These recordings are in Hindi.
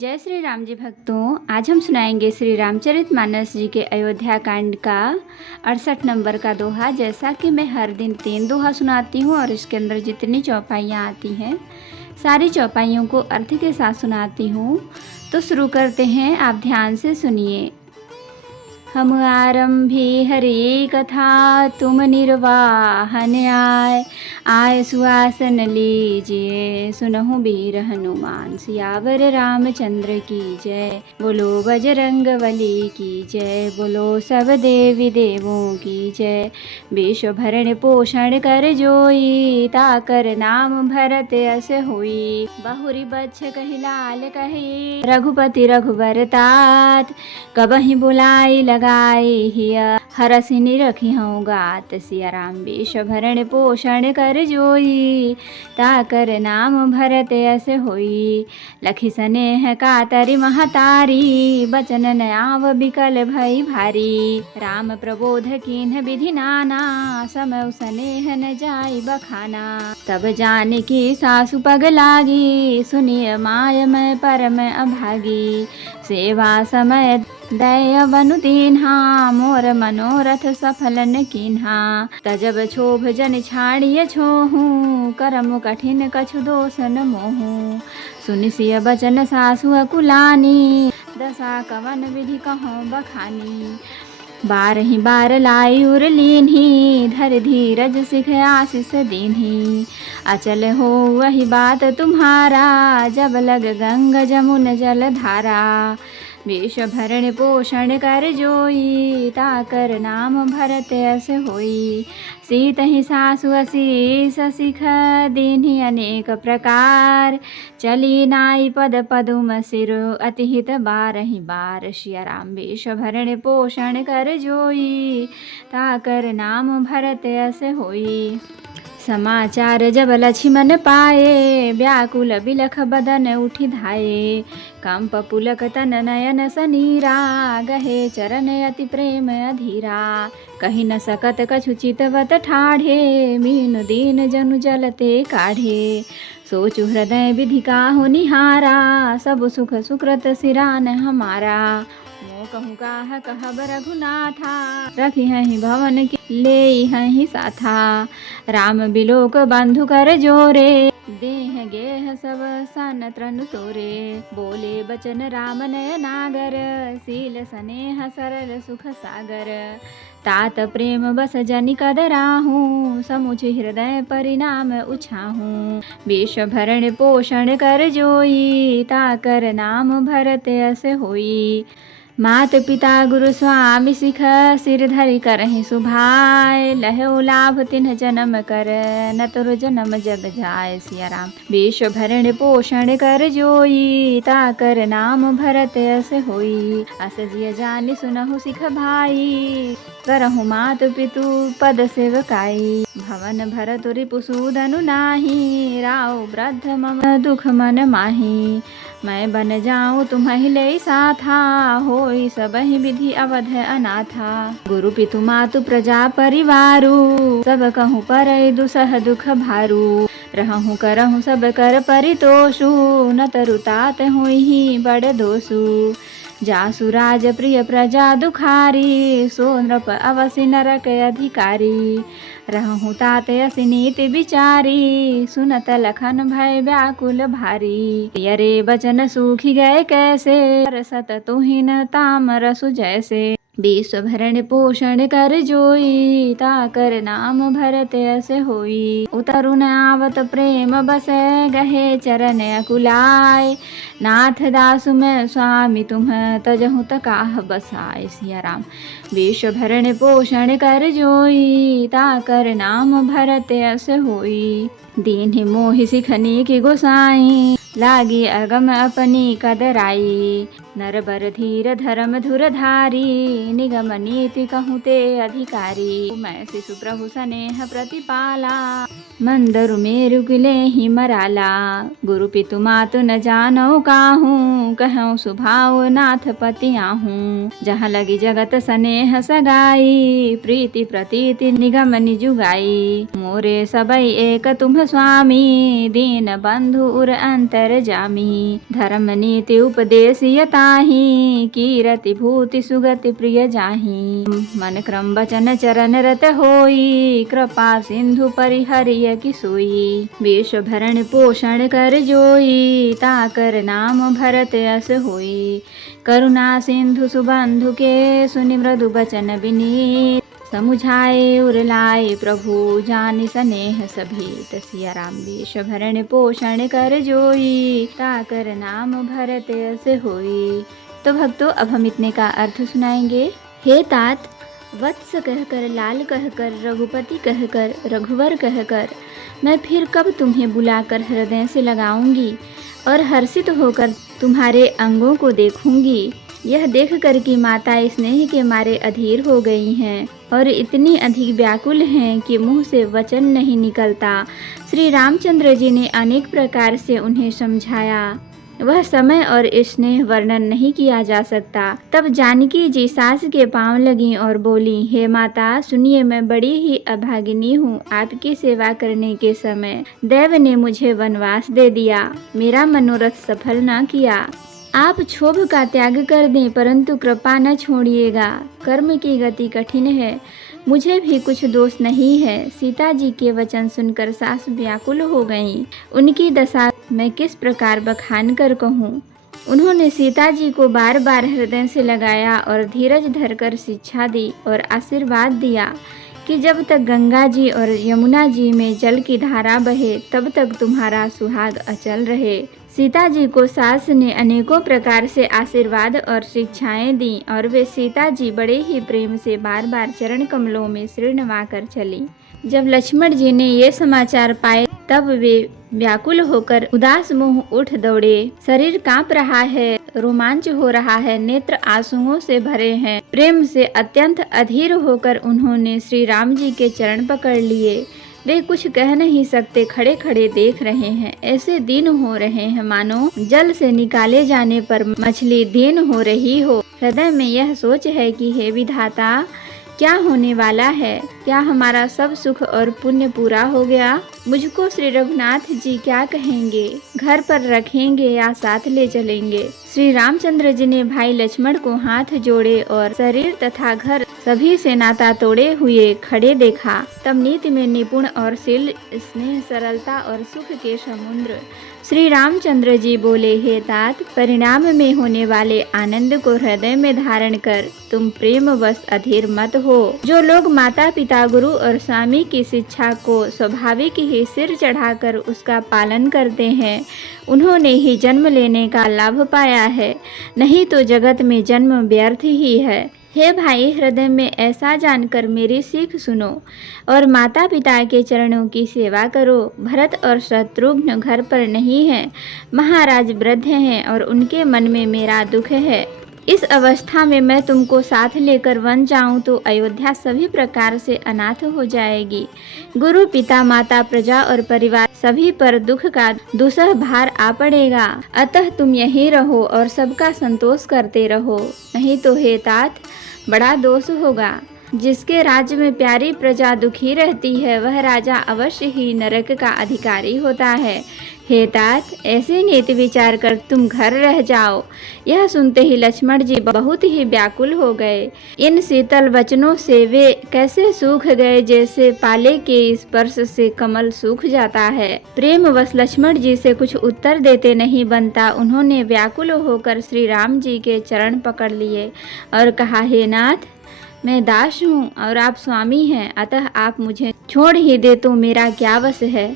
जय श्री राम जी भक्तों, आज हम सुनाएंगे श्री रामचरितमानस जी के अयोध्या कांड का 68 नंबर का दोहा। जैसा कि मैं हर दिन 3 दोहा सुनाती हूँ और इसके अंदर जितनी चौपाइयाँ आती हैं सारी चौपाइयों को अर्थ के साथ सुनाती हूँ। तो शुरू करते हैं, आप ध्यान से सुनिए। हम आरंभी हरि कथा, तुम निर्वाहन आय सुहासन लीजिए, सुनहु वीर हनुमान सियावर रामचंद्र की जय। बोलो बजरंग बली की जय, बोलो सब देवी देवों की जय। विश्व भरण पोषण कर जोई, ताकर नाम भरत अस होई। बहुरी बच्छ कहि लाल कही, रघुपति रघुबर तात। कबहि बुलाई लगाई हिया, हरसिनी रखी हूँ गात। सिया राम विश्व भरण पोषण कर जोई, ताकर नाम भरत अस होई। लखी सनेह कातरि महतारी, बचन न आव बिकल भई भारी। राम प्रबोध कीन्ह विधि नाना, समय सनेह न जाई बखाना। तब जानकी सासु पग लागी, सुनिय माय मैं परम अभागी। सेवा समय दय बनु दीन्हा, मोर मनोरथ सफल न कीन्हा। तजब क्षोभ जन छाड़िय छोहू, करम कठिन कछु दोष न मोहू। सुनि सिय बचन सासु अकुलानी, दशा कवन विधि कहूँ बखानी। बारहि बार लाई उर लीन्ही, धर धीरज सिख आशीष दीन्ही। अचल हो वही बात तुम्हारा, जब लग गंग जमुन जल धारा। विश्व भरण पोषण कर जोई, ताकर नाम भरत अस होई। सीतहि सासु असीस सिख, दीन्ही अनेक प्रकार। चली नाई पद पदुम सिर, अति हित बारहि बार। सिया राम विश्व भरण पोषण कर जोई, ताकर नाम भरत अस होई। समाचार जब लक्ष्मण पाए, व्याकुल बिलख बदन उठि धाये। कंप पुलक तन नयन सनीरा, गहे चरण अति प्रेम अधीरा। कहि न सकत कछु चितवत ठाढ़े, मीन दीन जनु जलते काढ़े। सोचु हृदय विधि काहु निहारा, सब सुख सुकृत सिरान हमारा। मो कहूँ काह कहब रघुनाथा, रखी हहि भवन की ले हहि साथा। राम बिलोक बंधु कर जोरे, देह गेह सब सन त्रनु तोरे। बोले बचन राम नय नागर, सील स्नेह सरल सुख सागर। तात प्रेम बस जनि कदराहूँ, समुझ हृदय परिणाम उछाहूँ। विश्व भरण पोषण कर जोई, ताकर नाम भरत अस होई। मात पिता गुरु स्वामी सिख, सिर धरि करहि सुभाय। लहु लाभ तिन्ह जन्म कर, न तुर जन्म जग जाय। सिया राम विश्व भरण पोषण कर जोई, ताकर नाम भरत अस होई। अस जिय जानि सुनहु सिख भाई, करहु मात पितु पद सेवकाई। भवन भरत रिपुसूदनु नाही, राव वृद्ध मम दुख मन माही। मैं बन जाऊँ तुम्हि ले साथा, होई सबहि विधि अवध अनाथा। गुरु पितु मातु प्रजा परिवारु, सब कहूँ परई दुसह दुख भारू। रहूँ करहूँ सब कर परितोषु, न तरु तात होई बड़ दोषु। जासु राज प्रिय प्रजा दुखारी, सो नृप अवसि नरक अधिकारी। रहूँ तात असि नीति विचारी, सुनत लखन भय व्याकुल भारी। यरे बचन सूखी गए कैसे, रसत तुहिन ताम रसु जैसे। विश्व भरण पोषण कर जोई, ताकर नाम भरत अस होई। उतरु न आवत प्रेम बस, गहे चरण अकुलाय। नाथ दासु मैं स्वामी तुम, तजहु तकाह बसाय। सिया राम विश्व भरण पोषण कर जोई, ताकर नाम भरत अस होई। दीन्हि मोहि सिखनी की गोसाई, लागी अगम अपनी कदराई। नर बर धीर धर्म धुर धारी, निगम नीति कहूँ ते अधिकारी। मैं शिशु प्रभु स्नेह प्रतिपाला, मंदरु मेरु किले ही मराला। गुरु पितु मातु न जानो काहूँ, कहूँ सुभाव नाथ पति आहूँ। जहाँ लगी जगत स्नेह सगाई, प्रीति प्रतीति निगम निजुगाई। मोरे सबई एक तुम स्वामी, दीन बंधु उर अंतर कर जामी। धर्म नीति उपदेश यताही, कीरति भूति सुगति प्रिय जाही। मन क्रम वचन चरण रत होई, कृपा सिंधु परिहरिय की सोई। विश्व भरण पोषण कर जोई, ताकर नाम भरत यस होई। करुणा सिंधु सुबंधु के, सुनि मृदु बचन विनीत। समुझाए उरलाए प्रभु, जानि स्नेह सभीत। सिया राम। विश्व भरण पोषण कर जोई, ताकर नाम भरत यस होई। तो भक्तों, अब हम इतने का अर्थ सुनाएंगे। हे तात, वत्स कहकर, लाल कहकर, रघुपति कहकर, रघुवर कहकर मैं फिर कब तुम्हें बुलाकर हृदय से लगाऊंगी और हर्षित होकर तुम्हारे अंगों को देखूंगी। यह देखकर कि माता स्नेह के मारे अधीर हो गई हैं और इतनी अधिक व्याकुल हैं कि मुंह से वचन नहीं निकलता। श्री रामचंद्र जी ने अनेक प्रकार से उन्हें समझाया, वह समय और स्नेह वर्णन नहीं किया जा सकता। तब जानकी जी सास के पांव लगी और बोली, हे माता सुनिए, मैं बड़ी ही अभागिनी हूँ। आपकी सेवा करने के समय देव ने मुझे वनवास दे दिया, मेरा मनोरथ सफल न किया। आप क्षोभ का त्याग कर दें, परंतु कृपा न छोड़िएगा। कर्म की गति कठिन है, मुझे भी कुछ दोष नहीं है। सीता जी के वचन सुनकर सास व्याकुल हो गईं। उनकी दशा मैं किस प्रकार बखान कर कहूँ। उन्होंने सीता जी को बार बार हृदय से लगाया और धीरज धरकर शिक्षा दी और आशीर्वाद दिया कि जब तक गंगा जी और यमुना जी में जल की धारा बहे, तब तक तुम्हारा सुहाग अचल रहे। सीता जी को सास ने अनेकों प्रकार से आशीर्वाद और शिक्षाएं दी और वे सीता जी बड़े ही प्रेम से बार बार चरण कमलों में सिर नवाकर चली। जब लक्ष्मण जी ने ये समाचार पाए, तब वे व्याकुल होकर उदास मुंह उठ दौड़े। शरीर कांप रहा है, रोमांच हो रहा है, नेत्र आंसुओं से भरे हैं। प्रेम से अत्यंत अधीर होकर उन्होंने श्री राम जी के चरण पकड़ लिए। वे कुछ कह नहीं सकते, खड़े खड़े देख रहे हैं। ऐसे दिन हो रहे हैं मानो जल से निकाले जाने पर मछली दीन हो रही हो। हृदय में यह सोच है कि हे विधाता, क्या होने वाला है? क्या हमारा सब सुख और पुण्य पूरा हो गया? मुझको श्री रघुनाथ जी क्या कहेंगे? घर पर रखेंगे या साथ ले चलेंगे? श्री रामचंद्र जी ने भाई लक्ष्मण को हाथ जोड़े और शरीर तथा घर सभी से नाता तोड़े हुए खड़े देखा। तब नीति में निपुण और शील, स्नेह, सरलता और सुख के समुद्र श्री रामचंद्र जी बोले, हे तात, परिणाम में होने वाले आनंद को हृदय में धारण कर तुम प्रेमवश अधीर मत हो। जो लोग माता पिता, गुरु और स्वामी की शिक्षा को स्वाभाविक ही सिर चढ़ाकर उसका पालन करते हैं, उन्होंने ही जन्म लेने का लाभ पाया है, नहीं तो जगत में जन्म व्यर्थ ही है। हे भाई, हृदय में ऐसा जानकर मेरी सीख सुनो और माता पिता के चरणों की सेवा करो। भरत और शत्रुघ्न घर पर नहीं हैं, महाराज वृद्ध हैं और उनके मन में मेरा दुख है। इस अवस्था में मैं तुमको साथ लेकर वन जाऊं तो अयोध्या सभी प्रकार से अनाथ हो जाएगी। गुरु, पिता, माता, प्रजा और परिवार सभी पर दुख का दूसरा भार आ पड़ेगा। अतः तुम यहीं रहो और सबका संतोष करते रहो, नहीं तो हे तात, बड़ा दोष होगा। जिसके राज्य में प्यारी प्रजा दुखी रहती है, वह राजा अवश्य ही नरक का अधिकारी होता है। हे तात, ऐसे नीति विचार कर तुम घर रह जाओ। यह सुनते ही लक्ष्मण जी बहुत ही व्याकुल हो गए। इन शीतल वचनों से वे कैसे सूख गए, जैसे पाले के स्पर्श से कमल सूख जाता है। प्रेमवश लक्ष्मण जी से कुछ उत्तर देते नहीं बनता। उन्होंने व्याकुल होकर श्री राम जी के चरण पकड़ लिए और कहा, हे नाथ, मैं दास हूँ और आप स्वामी हैं, अतः आप मुझे छोड़ ही दे तो मेरा क्या वश है।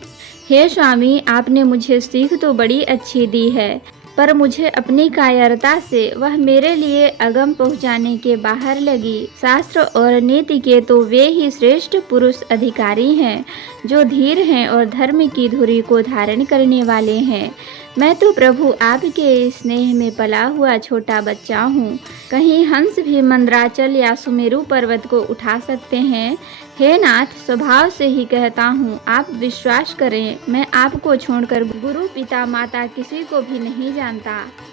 हे स्वामी, आपने मुझे सीख तो बड़ी अच्छी दी है, पर मुझे अपनी कायरता से वह मेरे लिए अगम पहुँचाने के बाहर लगी। शास्त्र और नीति के तो वे ही श्रेष्ठ पुरुष अधिकारी हैं, जो धीर हैं और धर्म की धुरी को धारण करने वाले हैं। मैं तो प्रभु आपके स्नेह में पला हुआ छोटा बच्चा हूँ। कहीं हंस भी मंदराचल या सुमेरु पर्वत को उठा सकते हैं। हे नाथ, स्वभाव से ही कहता हूँ, आप विश्वास करें, मैं आपको छोड़कर गुरु, पिता, माता किसी को भी नहीं जानता।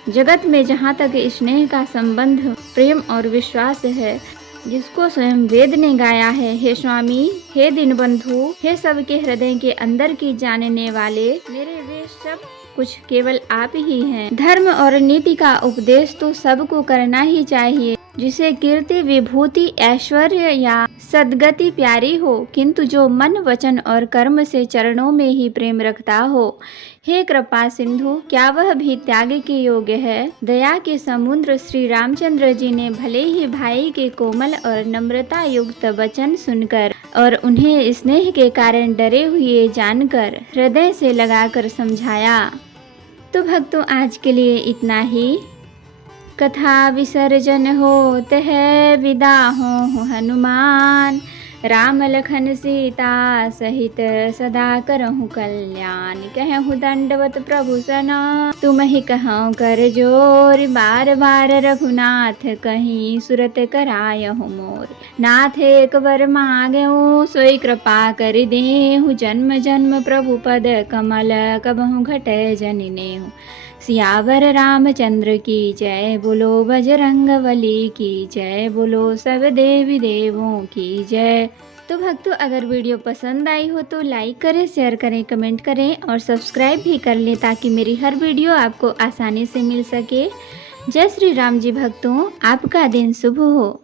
जगत में जहाँ तक स्नेह का संबंध, प्रेम और विश्वास है, जिसको स्वयं वेद ने गाया है। हे स्वामी, हे दीनबंधु, हे सबके हृदय के अंदर की जानने वाले, मेरे वे सब कुछ केवल आप ही हैं। धर्म और नीति का उपदेश तो सबको करना ही चाहिए, जिसे कीर्ति, विभूति, ऐश्वर्य या सद्गति प्यारी हो, किंतु जो मन, वचन और कर्म से चरणों में ही प्रेम रखता हो। हे कृपा सिंधु, क्या वह भी त्याग के योग्य है? दया के समुद्र श्री रामचंद्र जी ने भले ही भाई के कोमल और नम्रता युक्त वचन सुनकर और उन्हें स्नेह के कारण डरे हुए जानकर हृदय से लगाकर समझाया। तो भक्तों, आज के लिए इतना ही। कथा विसर्जन होत है, विदा हो हनुमान। राम लखन सीता सहित सदा करहु कल्याण। कहूँ दंडवत प्रभु सना, तुम ही कहूँ कर जोर। बार बार रघुनाथ कहीं, सुरत करायहु मोर। नाथ एक बर मांगेहूँ, सोई कृपा कर देहु। जन्म जन्म प्रभु पद कमल, कबहु घटै जनि नेहु। सियावर रामचंद्र की जय, बोलो बजरंगबली की जय, बोलो सब देवी देवों की जय। तो भक्तों, अगर वीडियो पसंद आई हो तो लाइक करें, शेयर करें, कमेंट करें और सब्सक्राइब भी कर लें, ताकि मेरी हर वीडियो आपको आसानी से मिल सके। जय श्री राम जी भक्तों, आपका दिन शुभ हो।